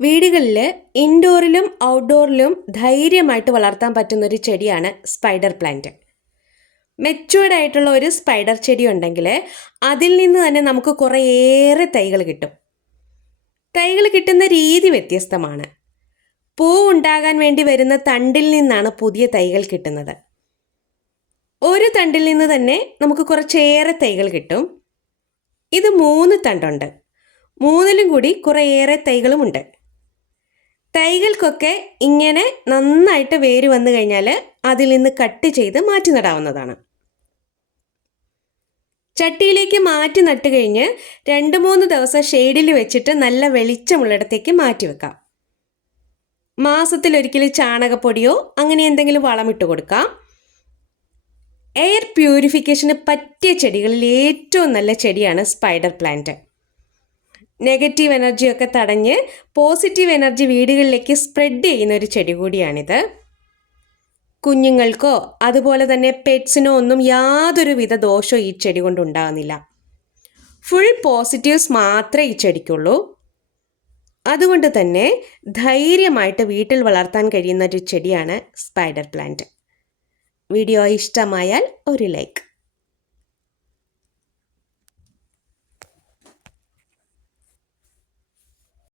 വീടുകളിൽ ഇൻഡോറിലും ഔട്ട്ഡോറിലും ധൈര്യമായിട്ട് വളർത്താൻ പറ്റുന്ന ഒരു ചെടിയാണ് സ്പൈഡർ പ്ലാന്റ് മെച്ചുവേർഡ് ആയിട്ടുള്ള ഒരു സ്പൈഡർ ചെടി ഉണ്ടെങ്കിൽ അതിൽ നിന്ന് തന്നെ നമുക്ക് കുറേയേറെ തൈകൾ കിട്ടും. തൈകൾ കിട്ടുന്ന രീതി വ്യത്യസ്തമാണ്. പൂ ഉണ്ടാകാൻ വേണ്ടി വരുന്ന തണ്ടിൽ നിന്നാണ് പുതിയ തൈകൾ കിട്ടുന്നത്. ഒരു തണ്ടിൽ നിന്ന് തന്നെ നമുക്ക് കുറച്ചേറെ തൈകൾ കിട്ടും. ഇത് മൂന്ന് തണ്ടുണ്ട്. മൂന്നിലും കൂടി കുറേയേറെ തൈകളുമുണ്ട്. തൈകൾക്കൊക്കെ ഇങ്ങനെ നന്നായിട്ട് വേര് വന്നു കഴിഞ്ഞാൽ അതിൽ നിന്ന് കട്ട് ചെയ്ത് മാറ്റി നടാവുന്നതാണ്. ചട്ടിയിലേക്ക് മാറ്റി നട്ട് കഴിഞ്ഞ് രണ്ട് മൂന്ന് ദിവസം ഷെയ്ഡിൽ വെച്ചിട്ട് നല്ല വെളിച്ചമുള്ളിടത്തേക്ക് മാറ്റി വെക്കാം. മാസത്തിലൊരിക്കൽ ചാണകപ്പൊടിയോ അങ്ങനെ എന്തെങ്കിലും വളമിട്ട് കൊടുക്കാം. എയർ പ്യൂരിഫിക്കേഷന് പറ്റിയ ചെടികളിൽ ഏറ്റവും നല്ല ചെടിയാണ് സ്പൈഡർ പ്ലാന്റ്. നെഗറ്റീവ് എനർജിയൊക്കെ തടഞ്ഞ് പോസിറ്റീവ് എനർജി വീടുകളിലേക്ക് സ്പ്രെഡ് ചെയ്യുന്ന ഒരു ചെടി കൂടിയാണിത്. കുഞ്ഞുങ്ങൾക്കോ അതുപോലെ തന്നെ പെറ്റ്സിനോ ഒന്നും യാതൊരു വിധ ദോഷവും ഈ ചെടി കൊണ്ട് ഉണ്ടാകുന്നില്ല. ഫുൾ പോസിറ്റീവ്സ് മാത്രമേ ഈ ചെടിക്കുള്ളൂ. അതുകൊണ്ട് തന്നെ ധൈര്യമായിട്ട് വീട്ടിൽ വളർത്താൻ കഴിയുന്ന ഒരു ചെടിയാണ് സ്പൈഡർ പ്ലാന്റ്. വീഡിയോ ഇഷ്ടമായാൽ ഒരു ലൈക്ക്.